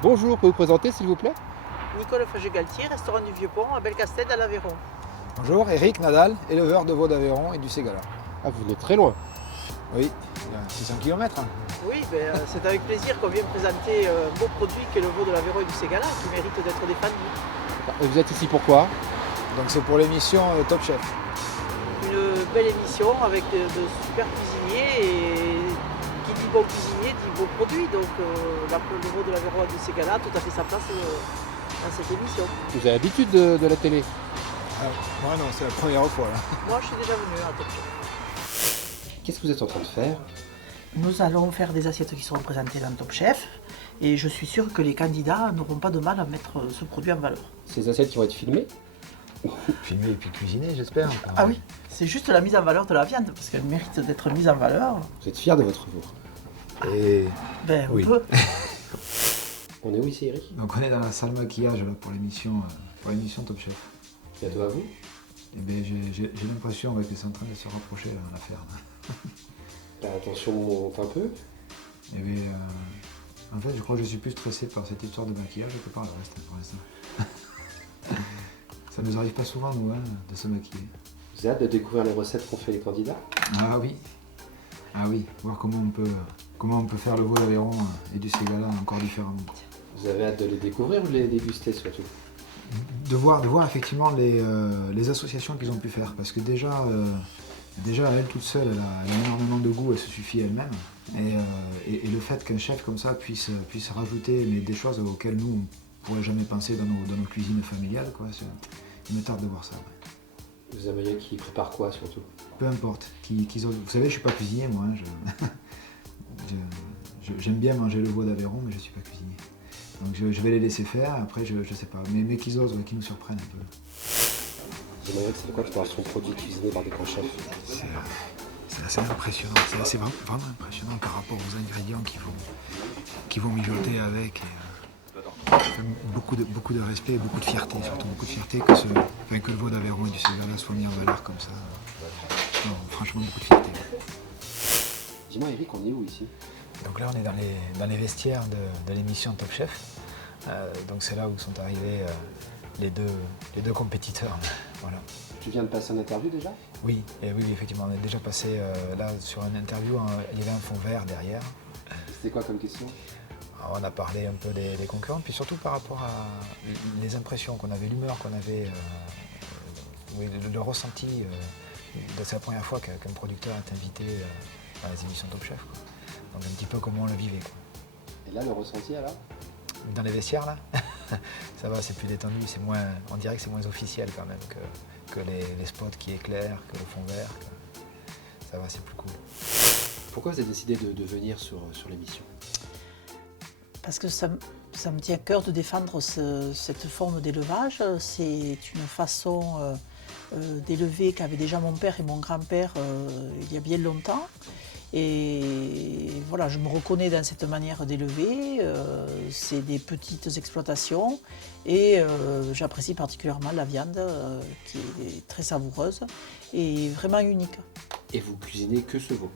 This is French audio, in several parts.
Bonjour, pouvez vous présenter s'il vous plaît? Nicole Fagé-Galtier, restaurant du Vieux-Pont à Belcastel à l'Aveyron. Bonjour, Eric Nadal, éleveur de veaux d'Aveyron et du Ségala. Ah, vous venez très loin. Oui, il y a 600 km. Oui, c'est avec plaisir qu'on vient présenter un beau produit qu'est le veau de l'Aveyron et du Ségala qui mérite d'être défendu. Et vous êtes ici pourquoi? Donc c'est pour l'émission Top Chef. Une belle émission avec de super cuisiniers et qui dit bon cuisinier dit beau produit. Donc le veau de l'Aveyron et du Ségala a tout à fait sa place dans cette émission. Vous avez l'habitude de la télé? Moi non, c'est la première fois là. Moi je suis déjà venu à Top Chef. Qu'est-ce que vous êtes en train de faire? Nous allons faire des assiettes qui seront présentées dans Top Chef et je suis sûr que les candidats n'auront pas de mal à mettre ce produit en valeur. Ces assiettes qui vont être filmées? Filmé et puis cuisiné, j'espère. Ah oui, c'est juste la mise en valeur de la viande parce qu'elle mérite d'être mise en valeur. Vous êtes fier de votre veau? Et Ben, oui. on peut. On est où ici, Eric? donc on est dans la salle maquillage là, pour l'émission Top Chef. Bientôt à vous? Et bien j'ai l'impression que c'est en train de se rapprocher là, l'affaire. Attention, on monte un peu. Et bien, en fait, je crois que je suis plus stressé par cette histoire de maquillage que par le reste pour l'instant. Ça nous arrive pas souvent, nous, hein, de se maquiller. Vous avez hâte de découvrir les recettes qu'ont fait les candidats? Ah oui, voir comment on peut faire le veau d'Aveyron et du Ségala encore différemment. Vous avez hâte de les découvrir ou de les déguster surtout? De voir effectivement les associations qu'ils ont pu faire, parce que déjà elle toute seule, elle a énormément de goût, elle se suffit elle-même. Et le fait qu'un chef comme ça puisse rajouter des choses auxquelles nous on ne pourrait jamais penser dans nos cuisines familiales, quoi, il me tarde de voir ça. Ouais. Vous aimeriez qu'ils préparent quoi surtout? Peu importe. Vous savez, je suis pas cuisinier moi. J'aime bien manger le veau d'Aveyron, mais je suis pas cuisinier. Donc je vais les laisser faire, après je sais pas. Mais qu'ils osent, qu'ils nous surprennent un peu. Vous aimeriez que c'est quoi de voir son produit cuisiné par des grands chefs? C'est assez impressionnant, c'est vraiment impressionnant par rapport aux ingrédients qu'ils vont mijoter avec. Beaucoup de respect et beaucoup de fierté, surtout beaucoup de fierté que le veau d'Aveyron et du Ségala soit mis en valeur comme ça. Non, franchement, beaucoup de fierté. Dis-moi Eric, on est où ici? Donc là, on est dans les vestiaires de l'émission Top Chef. Donc c'est là où sont arrivés les deux compétiteurs. Voilà. Tu viens de passer une interview déjà? Oui, effectivement, on est déjà passé là sur une interview, il y avait un fond vert derrière. C'était quoi comme question? Alors, on a parlé un peu des concurrents, puis surtout par rapport à les impressions qu'on avait, l'humeur qu'on avait, le ressenti. C'est la première fois qu'un producteur est invité à les émissions Top Chef, quoi. Donc un petit peu comment on le vivait, quoi. Et là, le ressenti alors? Dans les vestiaires, là, ça va, c'est plus détendu, on dirait que c'est moins officiel quand même que les spots qui éclairent, que le fond vert. Ça va, c'est plus cool. Pourquoi vous avez décidé de venir sur l'émission? Parce que ça me tient à cœur de défendre cette forme d'élevage. C'est une façon d'élever qu'avaient déjà mon père et mon grand-père il y a bien longtemps. Et voilà, je me reconnais dans cette manière d'élever. C'est des petites exploitations et j'apprécie particulièrement la viande qui est très savoureuse et vraiment unique. Et vous cuisinez que ce veau?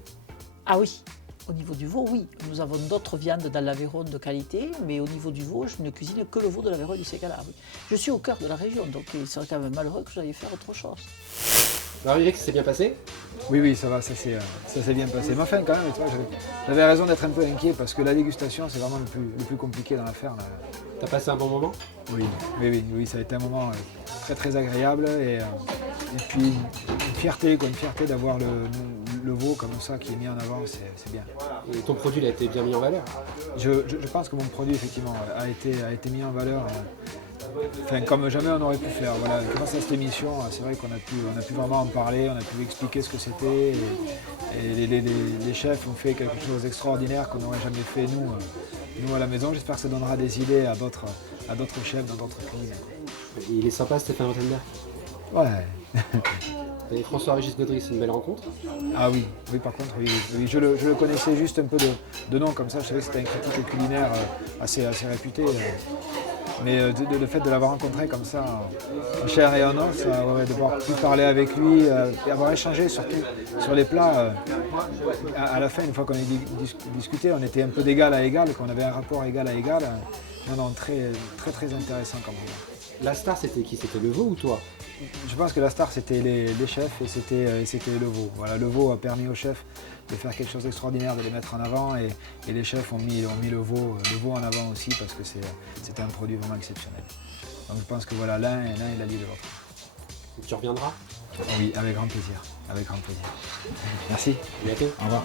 Ah oui, au niveau du veau, oui. Nous avons d'autres viandes dans l'Aveyron de qualité, mais au niveau du veau, je ne cuisine que le veau de l'Aveyron et du Ségala. Oui. Je suis au cœur de la région, donc il serait quand même malheureux que j'aille faire autre chose. Alors Eric, ça s'est bien passé? Oui, ça va, ça s'est bien passé. Mais enfin, quand même, j'avais raison d'être un peu inquiet parce que la dégustation, c'est vraiment le plus compliqué dans l'affaire. T'as passé un bon moment? Oui, ça a été un moment très très agréable et puis une fierté d'avoir le veau comme ça qui est mis en avant, c'est bien. Et ton produit il a été bien mis en valeur? Je pense que mon produit effectivement a été mis en valeur. Enfin, comme jamais on aurait pu faire. Voilà, grâce à cette émission, c'est vrai qu'on a pu vraiment en parler, on a pu expliquer ce que c'était. Et les chefs ont fait quelque chose d'extraordinaire qu'on n'aurait jamais fait nous à la maison. J'espère que ça donnera des idées à d'autres chefs dans d'autres cuisines. Il est sympa Stéphane Rothenberg? Ouais. Et François-Régis Gaudry, c'est une belle rencontre. Ah oui, oui par contre, oui. Je le connaissais juste un peu de nom comme ça, je savais que c'était un critique culinaire assez réputé. Mais le fait de l'avoir rencontré comme ça, en chair et en os, de pouvoir pu parler avec lui, et avoir échangé surtout sur les plats, à la fin, une fois qu'on a discuté, on était un peu d'égal à égal, qu'on avait un rapport égal à égal. Non, très intéressant quand même. La star, c'était qui? C'était Levaux ou toi? Je pense que la star, c'était les chefs et c'était le veau. Voilà, le veau a permis aux chefs de faire quelque chose d'extraordinaire, de les mettre en avant et les chefs ont mis le veau en avant aussi parce que c'était un produit vraiment exceptionnel. Donc je pense que voilà, l'un est l'allié de l'autre. Tu reviendras? Oui, avec grand plaisir. Avec grand plaisir. Merci. À bientôt. Au revoir.